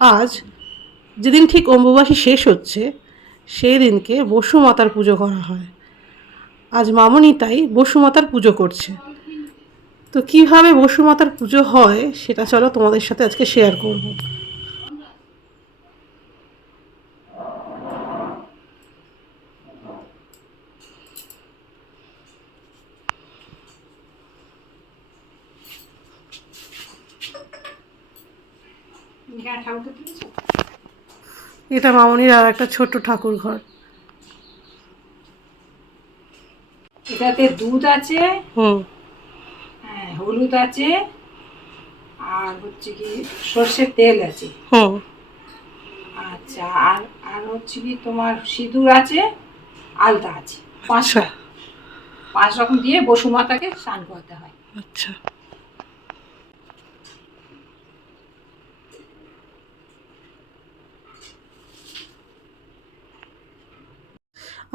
আজ যেদিন ঠিক অম্বুবাসী শেষ হচ্ছে সেই দিনকে বসুমাতার পুজো করা হয়। আজ মামনি তাই বসুমাতার পুজো করছে। তো কিভাবে বসুমাতার পুজো হয় সেটা চলো তোমাদের সাথে আজকে শেয়ার করব। এটা মামনির আর একটা ছোট্ট ঠাকুর ঘর। এটাতে দুধ আছে, হ্যাঁ, হলুদ আছে, আর হচ্ছে কি সর্ষের তেল আছে। আচ্ছা, আর আর হচ্ছে কি তোমার সিঁদুর আছে, আলতা আছে, আচ্ছা 5 রকম দিয়ে বসুমাতাকে স্নান করতে হয়। আচ্ছা।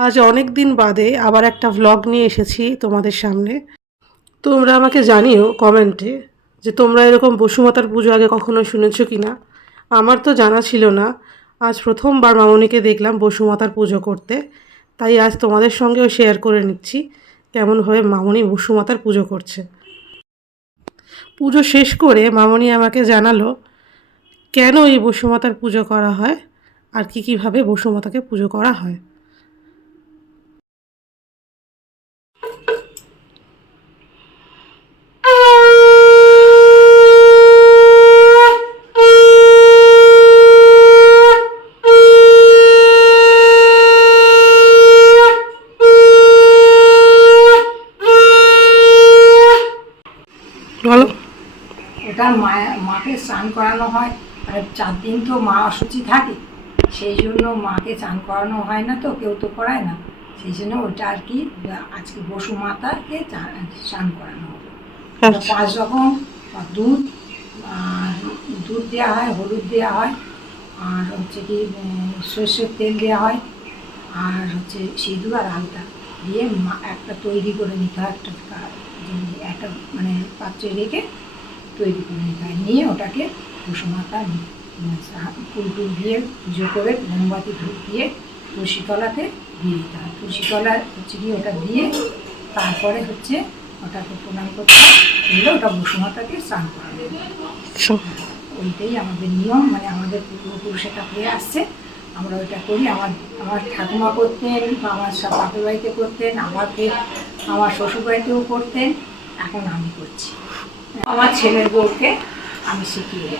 আজ অনেক দিন বাদে আবার একটা ভ্লগ নিয়ে এসেছি তোমাদের সামনে। তোমরা আমাকে জানিও কমেন্টে যে তোমরা এরকম বসুমাতার পুজো আগে কখনো শুনেছো কি না। আমার তো জানা ছিল না। আজ প্রথমবার মামনিকে দেখলাম বসুমাতার পুজো করতে, তাই আজ তোমাদের সঙ্গেও শেয়ার করে নিচ্ছি কেমনভাবে মামনি বসুমাতার পুজো করছে। পুজো শেষ করে মামনি আমাকে জানালো কেন এই বসুমাতার পুজো করা হয় আর কীভাবে বসুমাতাকে পুজো করা হয়। বলো। ওটা মাকে স্নান করানো হয়, আর 4 দিন তো মা অসুচি থাকে, সেই জন্য মাকে স্নান করানো হয় না, তো কেউ তো করায় না, সেই জন্য ওটা আর কি আজকে বসুমাতাকে স্নান করানো হবে। 5 রকম দুধ, আর দুধ দেওয়া হয়, হলুদ দেওয়া হয়, আর হচ্ছে কি সর্ষের তেল দেওয়া হয়, আর হচ্ছে সিঁদুর আর আলতা দিয়ে একটা তৈরি করে নিতে হয়, একটা মানে পাত্রে রেখে তৈরি করে নিতে হয়, নিয়ে ওটাকে বসুমাতা ফুল টুল দিয়ে পুজো করে মোমবাতি ধূপ দিয়ে তুলসীতলাতে দিয়ে দিতে হয়। তুলসীতলা হচ্ছে কি ওটা দিয়ে তারপরে হচ্ছে ওটাকে প্রণাম করতে হয়, ওটা বসুমাতাকে স্নান করানো। ওইটাই আমাদের নিয়ম, মানে আমাদের পূর্বপুরুষ এটা হয়ে আসছে, আমরা ওইটা করি। আমার ঠাকুমা করতেন, বা আমার সব বাপের বাড়িতে করতেন, আমার শ্বশুর বাড়িতেও করতেন, এখন আমি করছি। আমার ছেলের বউকে আমি শিখিয়ে দিই।